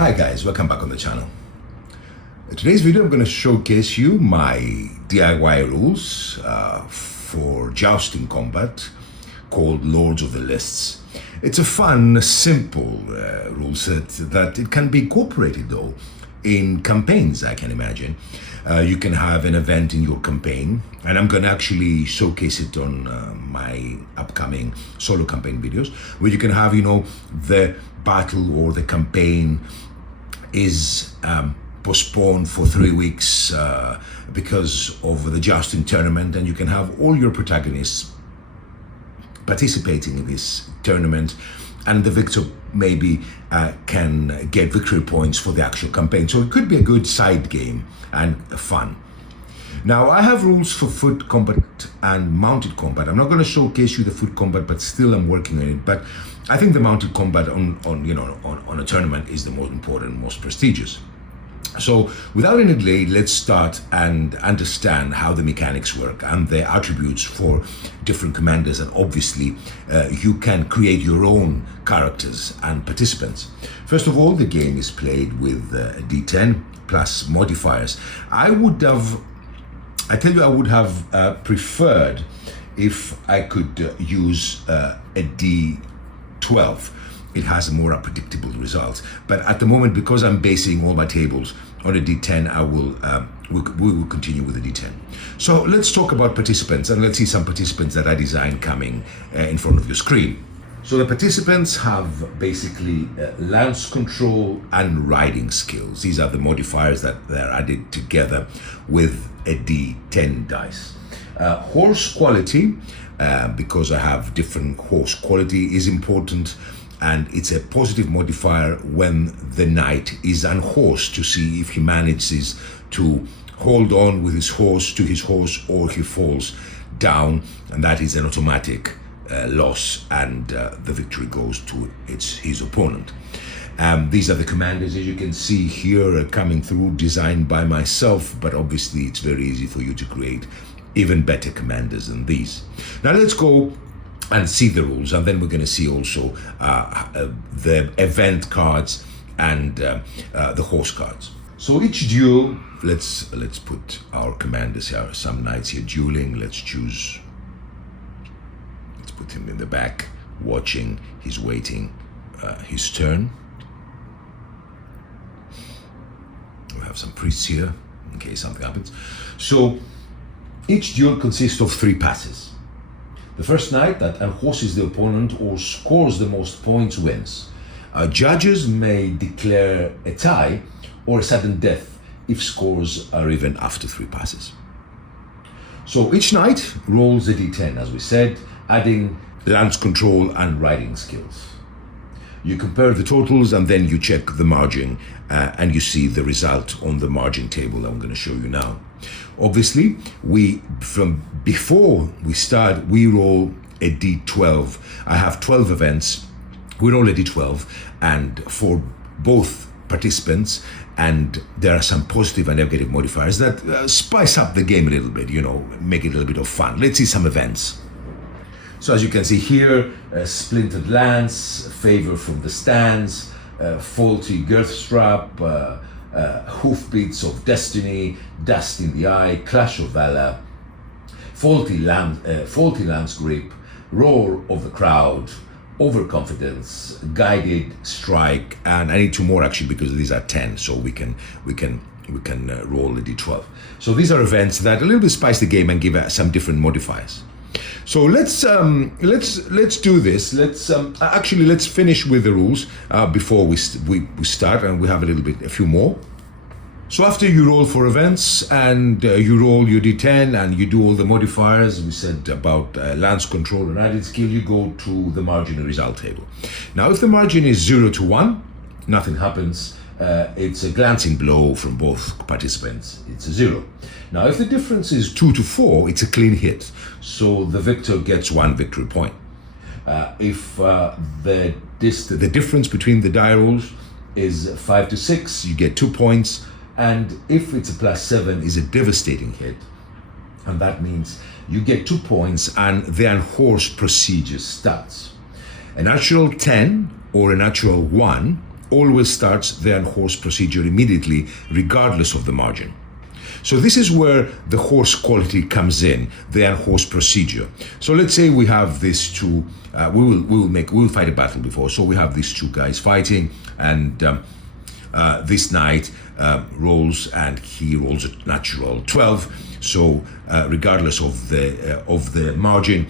Hi guys, welcome back on the channel. In today's video I'm going to showcase you my DIY rules for jousting combat called Lords of the Lists. It's a fun, simple rule set that it can be incorporated though in campaigns, I can imagine. You can have an event in your campaign, and I'm going to actually showcase it on my upcoming solo campaign videos, where you can have, the battle or the campaign is postponed for 3 weeks because of the jousting tournament, and you can have all your protagonists participating in this tournament, and the victor maybe can get victory points for the actual campaign. So it could be a good side game and fun. Now I have rules for foot combat and mounted combat. I'm not going to showcase you the foot combat, but still I'm working on it. But I think the mounted combat on a tournament is the most important, most prestigious. So without any delay, let's start and understand how the mechanics work and the attributes for different commanders. And obviously you can create your own characters and participants. First of all, the game is played with a D10 plus modifiers. I would have preferred if I could use a D12. It has a more predictable result. But at the moment, because I'm basing all my tables on a D10, we will continue with the D10. So let's talk about participants, and let's see some participants that I designed coming in front of your screen. So the participants have basically lance control and riding skills. These are the modifiers that are added together with a D10 dice. Horse quality, because I have different horse quality, is important, and it's a positive modifier when the knight is unhorsed, to see if he manages to hold on with his horse to his horse or he falls down, and that is an automatic loss, and the victory goes to his opponent. These are the commanders, as you can see here, coming through, designed by myself, but obviously it's very easy for you to create even better commanders than these. Now let's go and see the rules, and then we're going to see also the event cards and the horse cards. So each duel, let's put our commanders here, some knights here dueling. Let's put him in the back, watching. He's waiting his turn. We have some priests here in case something happens. So each duel consists of 3 passes. The first knight that unhorses the opponent or scores the most points wins. Judges may declare a tie or a sudden death if scores are even after 3 passes. So each knight rolls a d10, as we said, adding lance control and riding skills. You compare the totals, and then you check the margin, and you see the result on the margin table that I'm going to show you now. Obviously, from before we start, we roll a d12. I have 12 events. We roll a d12, and for both participants, and there are some positive and negative modifiers that spice up the game a little bit, make it a little bit of fun. Let's see some events. So as you can see here, splintered lance, favor from the stands, faulty girth strap, hoofbeats of destiny, dust in the eye, clash of valor, faulty lance grip, roar of the crowd, overconfidence, guided strike, and I need 2 more actually because these are 10, so we can roll a d12. So these are events that a little bit spice the game and give some different modifiers. So let's do this. Let's finish with the rules before we start, and we have a few more. So after you roll for events and you roll your d10 and you do all the modifiers we said about lance control and added skill, you go to the margin result table. Now if the margin is 0 to 1, nothing happens. It's a glancing blow from both participants. It's a 0. Now if the difference is 2 to 4, it's a clean hit, so the victor gets 1 victory point. If the difference between the die rolls is 5 to 6, you get 2 points. And if it's a +7, is a devastating hit, and that means you get 2 points, and the unhorsed procedure starts. A natural 10 or a natural 1 always starts the unhorse procedure immediately, regardless of the margin. So this is where the horse quality comes in, the unhorse procedure. So let's say we have these two, we'll fight a battle before. So we have these two guys fighting, and this knight rolls, and he rolls a natural 12. So regardless of the margin,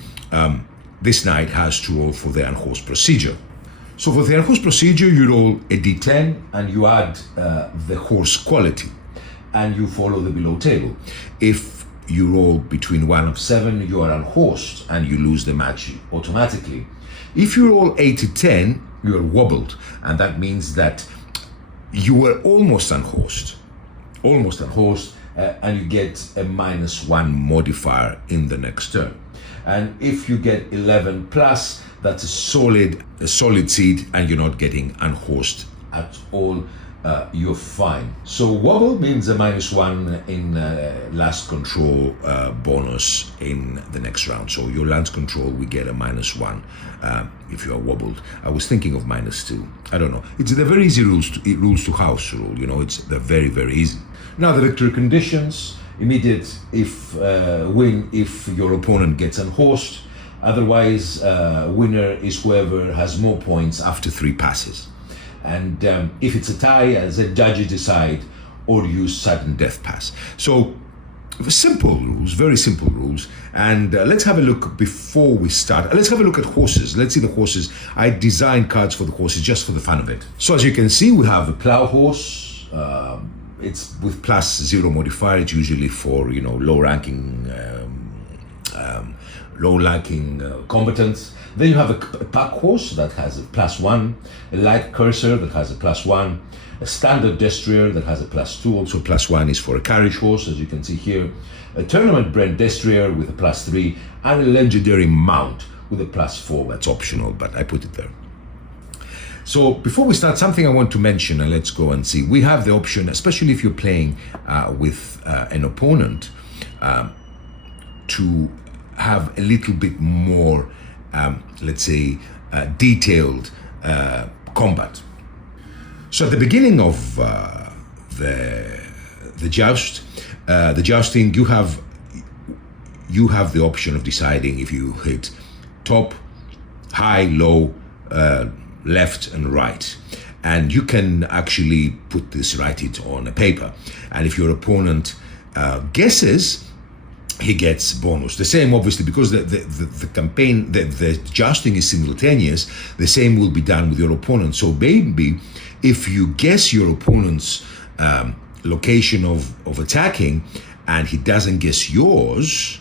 this knight has to roll for the unhorse procedure. So for the unhorse procedure, you roll a d10 and you add the horse quality, and you follow the below table. If you roll between 1 of 7, you are unhorsed and you lose the match automatically. If you roll 8 to 10, you are wobbled, and that means that you were almost unhorsed, and you get a -1 modifier in the next turn. And if you get 11 plus, that's a solid seed, and you're not getting unhorsed at all. You're fine. So wobble means a -1 in last control bonus in the next round. So your lance control, we get a -1 if you are wobbled. I was thinking of -2. I don't know. It's the very easy rules to house rule. You know, they're very, very easy. Now the victory conditions: immediate win if your opponent gets unhorsed. Otherwise, winner is whoever has more points after 3 passes. And if it's a tie, as the judges decide, or use sudden death pass. So simple rules, very simple rules. And let's have a look before we start. Let's have a look at horses. Let's see the horses. I designed cards for the horses just for the fun of it. So as you can see, we have a plow horse. It's with +0 modifier. It's usually for, you know, low-ranking combatants. Then you have a pack horse that has a +1, a light cursor that has a +1, a standard destrier that has a +2, also +1 is for a carriage horse, as you can see here, a tournament bred destrier with a +3, and a legendary mount with a +4. That's optional, but I put it there. So before we start, something I want to mention, and let's go and see. We have the option, especially if you're playing with an opponent, to have a little bit more, let's say, detailed combat. So at the beginning of the jousting, you have the option of deciding if you hit top, high, low, left, and right. And you can actually write it on a paper. And if your opponent guesses, he gets bonus. The same, obviously, because the campaign, the jousting is simultaneous, the same will be done with your opponent. So maybe if you guess your opponent's location of attacking and he doesn't guess yours,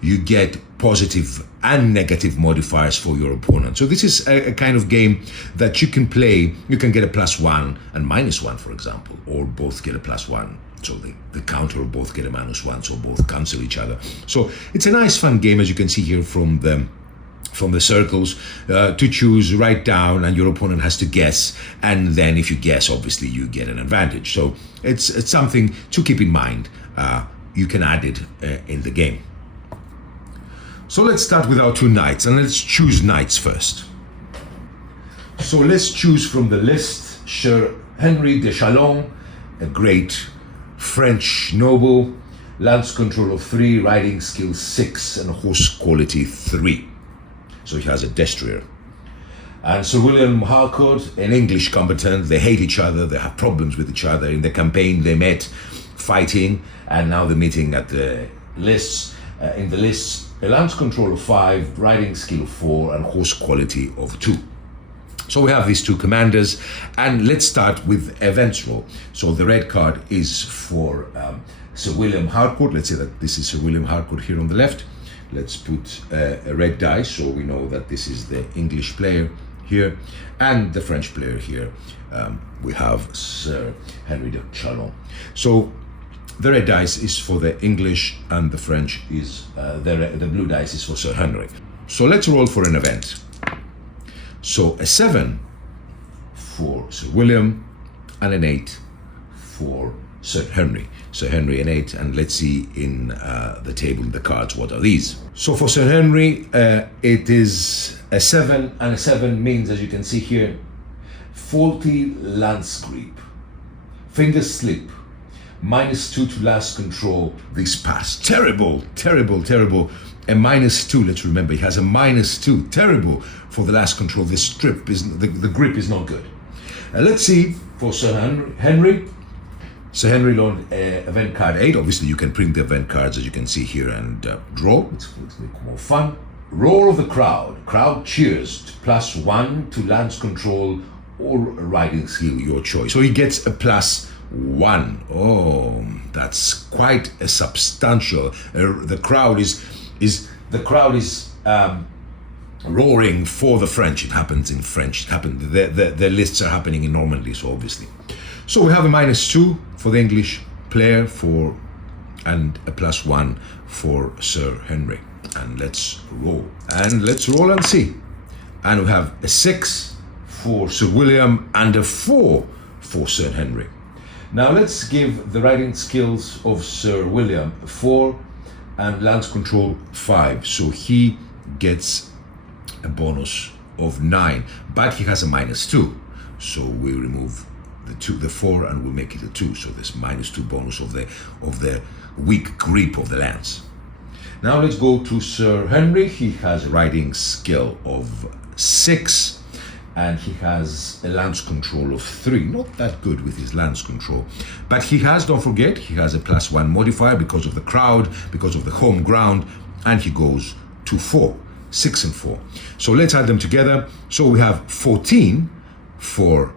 you get positive and negative modifiers for your opponent. So this is a kind of game that you can play. You can get a +1 and -1, for example, or both get a +1. So the counter, or both get a -1, so both cancel each other. So it's a nice fun game, as you can see here from the circles, to choose, write down, and your opponent has to guess. And then if you guess, obviously you get an advantage. So it's something to keep in mind. You can add it in the game. So let's start with our 2 knights, and let's choose knights first. So let's choose from the list Sir Henry de Chalon, a great French noble, lance control of 3, riding skill 6, and horse quality 3. So he has a destrier. And Sir William Harcourt, an English combatant. They hate each other, they have problems with each other. In the campaign they met fighting, and now they're meeting at the lists. In the lists, a lance control of 5, riding skill 4, and horse quality of 2. So we have these 2 commanders, and let's start with events roll. So the red card is for Sir William Harcourt. Let's say that this is Sir William Harcourt here on the left. Let's put a red dice so we know that this is the English player here, and the French player here. We have Sir Henry de Chalon. So the red dice is for the English, and the French is, the blue dice is for Sir Henry. So let's roll for an event. So a 7 for Sir William, and an 8 for Sir Henry. Sir Henry an 8, and let's see in the table, the cards, what are these. So for Sir Henry, it is a 7, and a 7 means, as you can see here, faulty lance grip, finger slip, -2 to last control this pass. Terrible, terrible, terrible. A -2, let's remember, he has a -2. Terrible for the last control. The strip is, the grip is not good. Let's see for Sir Henry. Sir Henry learned event card 8. Obviously, you can print the event cards as you can see here and draw. It's make more fun. Roar of the crowd. Crowd cheers. +1 to lance control or riding skill, your choice. So he gets a +1. Oh, that's quite a substantial. The crowd is roaring for the French. It happens in French. It happened. The lists are happening in Normandy, so obviously. So we have a -2 for the English player and a +1 for Sir Henry. And let's roll. And let's roll and see. And we have a 6 for Sir William and a 4 for Sir Henry. Now let's give the riding skills of Sir William 4 and lance control 5. So he gets a bonus of 9, but he has a -2. So we remove the 4 and we'll make it a 2. So this -2 bonus of the weak grip of the lance. Now let's go to Sir Henry. He has a riding skill of 6 and he has a lance control of 3. Not that good with his lance control, but he has, don't forget, he has a +1 modifier because of the crowd, because of the home ground, and he goes to 4, 6 and 4. So let's add them together. So we have 14 for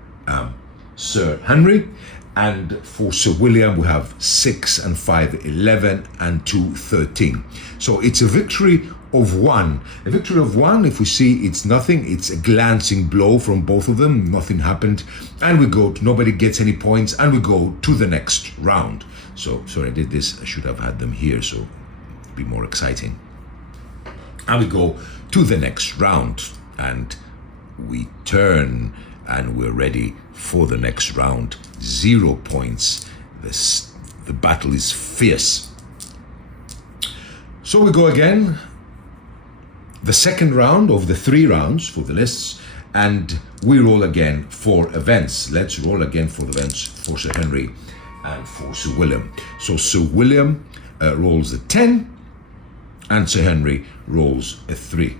Sir Henry, and for Sir William we have 6 and 5, 11, and 2, 13. So it's a victory of 1. A victory of 1, if we see, it's nothing. It's a glancing blow from both of them. Nothing happened. And we go, nobody gets any points, and we go to the next round. So, sorry, I did this. I should have had them here, so it'd be more exciting. And we go to the next round, and we turn, and we're ready for the next round. 0 points. The battle is fierce. So we go again. The second round of the 3 rounds for the lists, and we roll again for events. Let's roll again for the events for Sir Henry and for Sir William. So Sir William rolls a 10 and Sir Henry rolls a 3.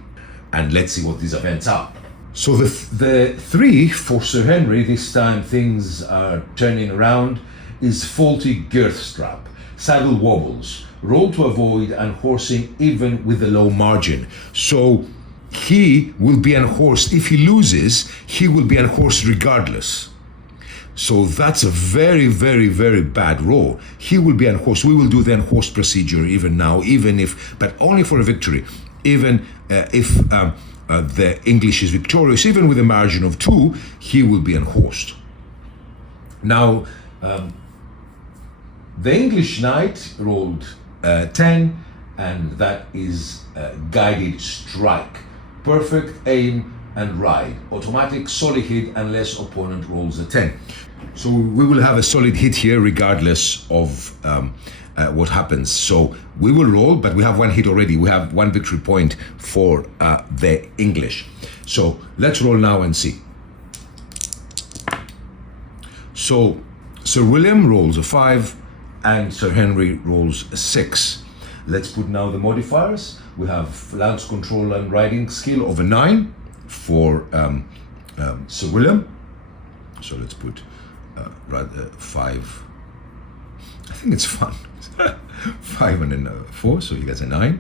And let's see what these events are. So the 3 for Sir Henry, this time things are turning around, is faulty girth strap, saddle wobbles, roll to avoid unhorsing even with a low margin. So he will be unhorsed. If he loses, he will be unhorsed regardless. So that's a very, very, very bad roll. He will be unhorsed. We will do the unhorsed procedure even now, but only for a victory. Even if the English is victorious, even with a margin of 2, he will be unhorsed. Now, the English knight rolled 10, and that is guided strike. Perfect aim and ride. Automatic solid hit unless opponent rolls a 10. So we will have a solid hit here regardless of what happens. So we will roll, but we have 1 hit already. We have 1 victory point for the English. So let's roll now and see. So Sir William rolls a 5 and Sir Henry rolls a 6. Let's put now the modifiers. We have lance control and riding skill of a 9 for Sir William. So let's put 5. I think it's fun. 5 and a 4, so he gets a 9.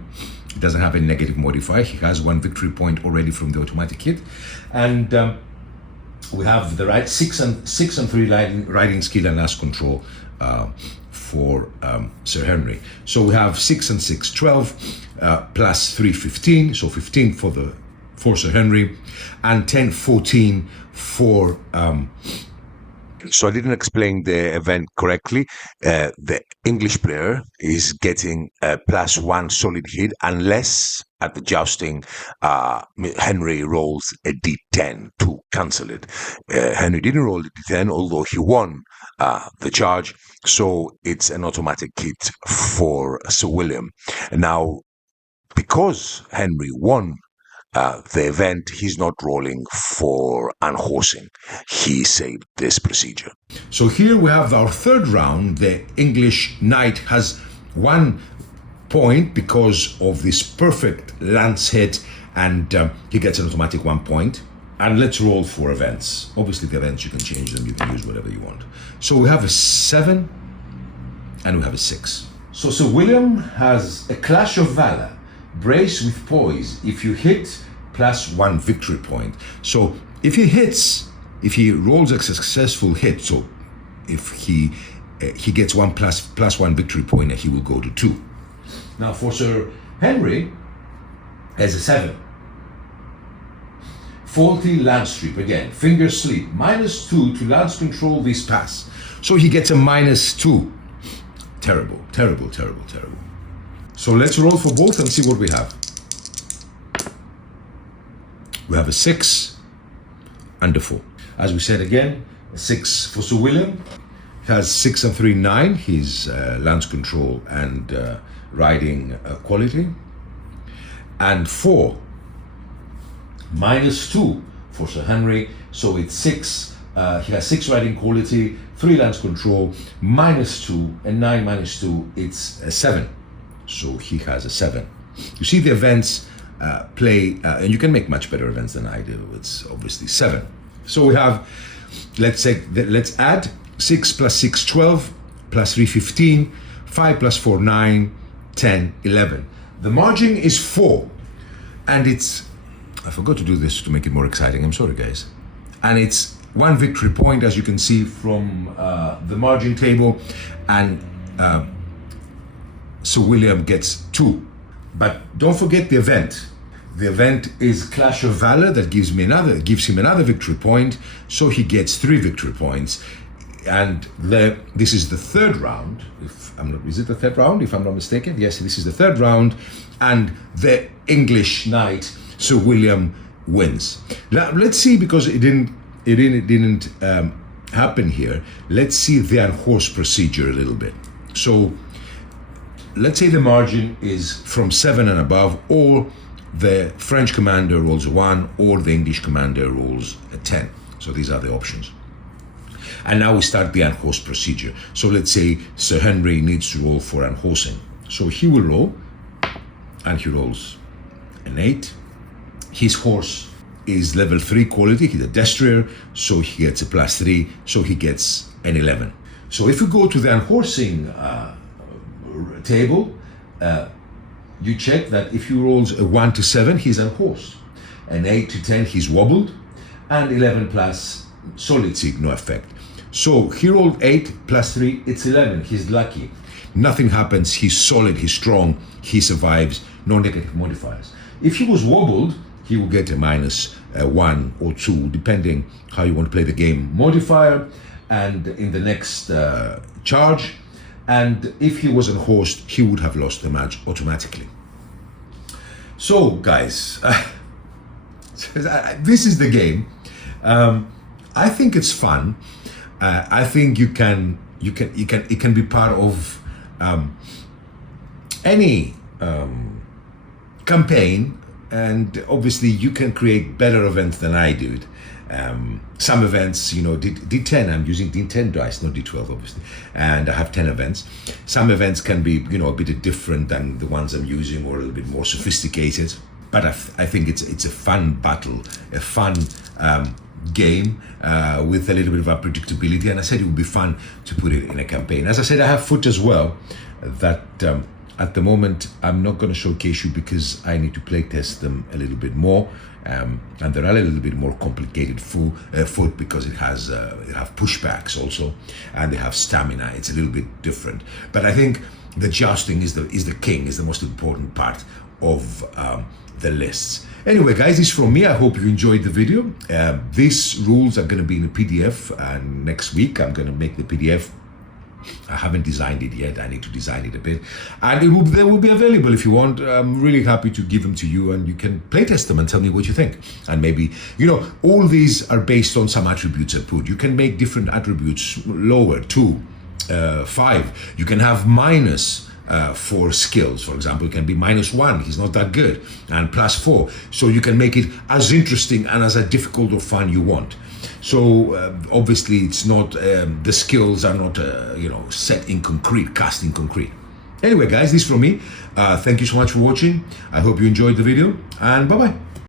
He doesn't have a negative modifier. He has 1 victory point already from the automatic hit. And we have the 6 and 3 riding skill and lance control for Sir Henry. So we have 6 and 6, 12, plus 3, 15. So 15 for Sir Henry, and 10, 14 for so I didn't explain the event correctly. The English player is getting a +1 solid hit unless at the jousting Henry rolls a d10 to cancel it. Henry didn't roll a d10, although he won the charge, so it's an automatic hit for Sir William. Now, because Henry won the event, he's not rolling for unhorsing. He saved this procedure. So here we have our third round. The English knight has 1 point because of this perfect lance hit, and he gets an automatic 1 point. And let's roll for events. Obviously the events, you can change them, you can use whatever you want. So we have a 7 and we have a 6. So Sir William has a clash of valor, brace with poise. If you hit, plus 1 victory point. So if he hits, if he rolls a successful hit, so if he gets 1 plus 1 victory point, he will go to 2. Now for Sir Henry, has a 7. Faulty lance strip, again, finger sleep, -2 to lance control this pass. So he gets a -2. Terrible, terrible, terrible, terrible. So let's roll for both and see what we have. We have a 6 and a 4. As we said again, a 6 for Sir William. He has 6 and 3, 9, his lance control and riding quality. And 4, -2 for Sir Henry, so it's 6. He has 6 riding quality, 3 lance control, -2, and 9 -2, it's a 7. So he has a 7. You see the events play, and you can make much better events than I do. It's obviously 7. So we have, let's add 6 plus 6, 12, plus 3, 15, 5 plus 4, 9, 10, 11. The margin is 4, and it's, I forgot to do this to make it more exciting, I'm sorry guys. And it's 1 victory point, as you can see from the margin table, and Sir William gets 2. But don't forget the event. The event is Clash of Valor, that gives him another victory point, so he gets 3 victory points. And this is the third round. Is it the third round, if I'm not mistaken? Yes, this is the third round, and the English knight, Sir William, wins. Now let's see, because it didn't happen here. Let's see the unhorse procedure a little bit. So let's say the margin is from 7 and above, or the French commander rolls a 1, or the English commander rolls a 10. So these are the options. And now we start the unhorse procedure. So let's say Sir Henry needs to roll for unhorsing. So he will roll, and he rolls an 8. His horse is level 3 quality, he's a destrier, so he gets a +3, so he gets an 11. So if we go to the unhorsing table, you check that if he rolls a 1 to 7, he's unhorsed. An 8 to 10, he's wobbled, and 11 plus solid sig, no effect. So he rolled 8 plus 3, it's 11, he's lucky. Nothing happens, he's solid, he's strong, he survives, no negative modifiers. If he was wobbled, he will get a -1 or 2, depending how you want to play the game, modifier, and in the next charge. And if he was unhorsed, he would have lost the match automatically. So guys, this is the game. I think it's fun. I think it can be part of any campaign, and obviously you can create better events than I did. Some events, D10, I'm using D10 dice, not D12 obviously, and I have 10 events. Some events can be, a bit different than the ones I'm using, or a little bit more sophisticated. But I think it's a fun battle, a fun game with a little bit of unpredictability, and I said it would be fun to put it in a campaign. As I said, I have foot as well that at the moment I'm not going to showcase you because I need to play test them a little bit more, and they're a little bit more complicated foot because it have pushbacks also, and they have stamina. It's a little bit different, but I think the jousting is the most important part of the lists. Anyway guys, this is from me. I hope you enjoyed the video. These rules are going to be in a PDF, and next week I'm going to make the PDF. I haven't designed it yet. I need to design it a bit, and they will be available if you want. I'm really happy to give them to you, and you can playtest them and tell me what you think. And maybe, all these are based on some attributes I put. You can make different attributes lower, 2, 5. You can have minus for skills. For example, it can be -1, he's not that good, and +4. So you can make it as interesting and as difficult or fun you want. So obviously it's not, the skills are not, set in concrete, cast in concrete. Anyway, guys, this is from me. Thank you so much for watching. I hope you enjoyed the video, and bye-bye.